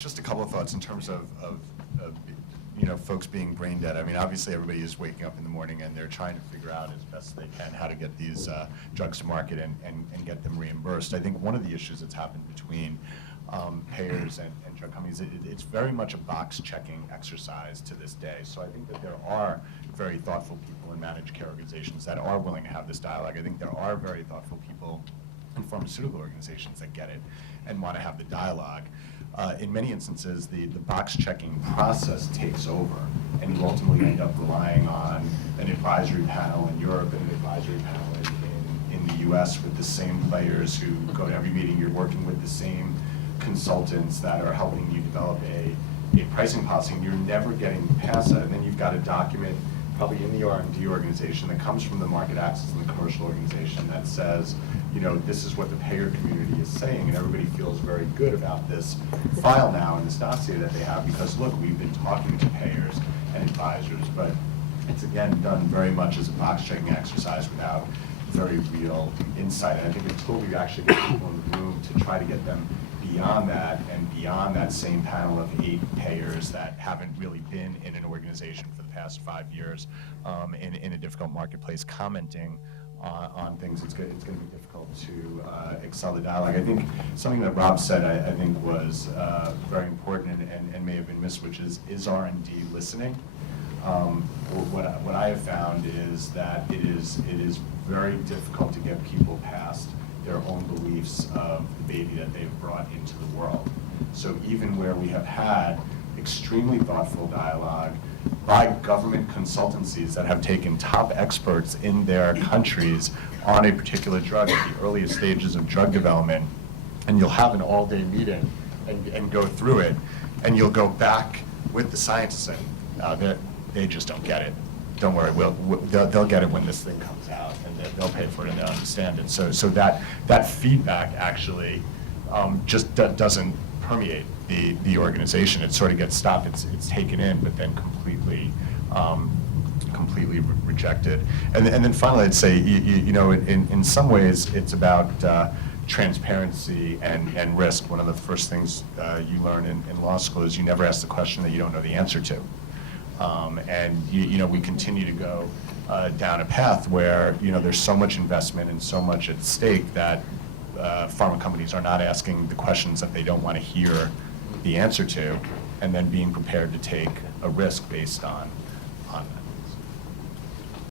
Just a couple of thoughts in terms of folks being brain dead. I mean, obviously everybody is waking up in the morning and they're trying to figure out as best they can how to get these drugs to market and get them reimbursed. I think one of the issues that's happened between payers and drug companies, it's very much a box-checking exercise to this day. So I think that there are very thoughtful people in managed care organizations that are willing to have this dialogue. I think there are very thoughtful people in pharmaceutical organizations that get it and want to have the dialogue. In many instances, the box-checking process takes over, and you ultimately end up relying on an advisory panel in Europe and an advisory panel in the US with the same players who go to every meeting. You're working with the same consultants that are helping you develop a pricing policy, and you're never getting past that. And then you've got a document, probably in the R&D organization, that comes from the market access and the commercial organization that says, this is what the payer community is saying, and everybody feels very good about this file now and this dossier that they have because, look, we've been talking to payers and advisors, but it's again done very much as a box-checking exercise without very real insight. And I think until we actually get people in the room to try to get them beyond that and beyond that same panel of 8 payers that haven't really been in an organization for the past 5 years in a difficult marketplace commenting on things, it's going to be difficult to excel the dialogue. I think something that Rob said, I think was very important and may have been missed, which is R&D listening? What I have found is that it is very difficult to get people past their own beliefs of the baby that they've brought into the world. So even where we have had extremely thoughtful dialogue by government consultancies that have taken top experts in their countries on a particular drug at the earliest stages of drug development, and you'll have an all-day meeting and go through it, and you'll go back with the scientists and they just don't get it. Don't worry, they'll get it when this thing comes out, and they'll pay for it and they'll understand it. So that feedback actually just doesn't permeate the organization. It sort of gets stopped. It's taken in, but then completely rejected. And then finally, I'd say in some ways it's about transparency and risk. One of the first things you learn in law school is you never ask the question that you don't know the answer to. And we continue to go down a path where there's so much investment and so much at stake that pharma companies are not asking the questions that they don't want to hear the answer to, and then being prepared to take a risk based on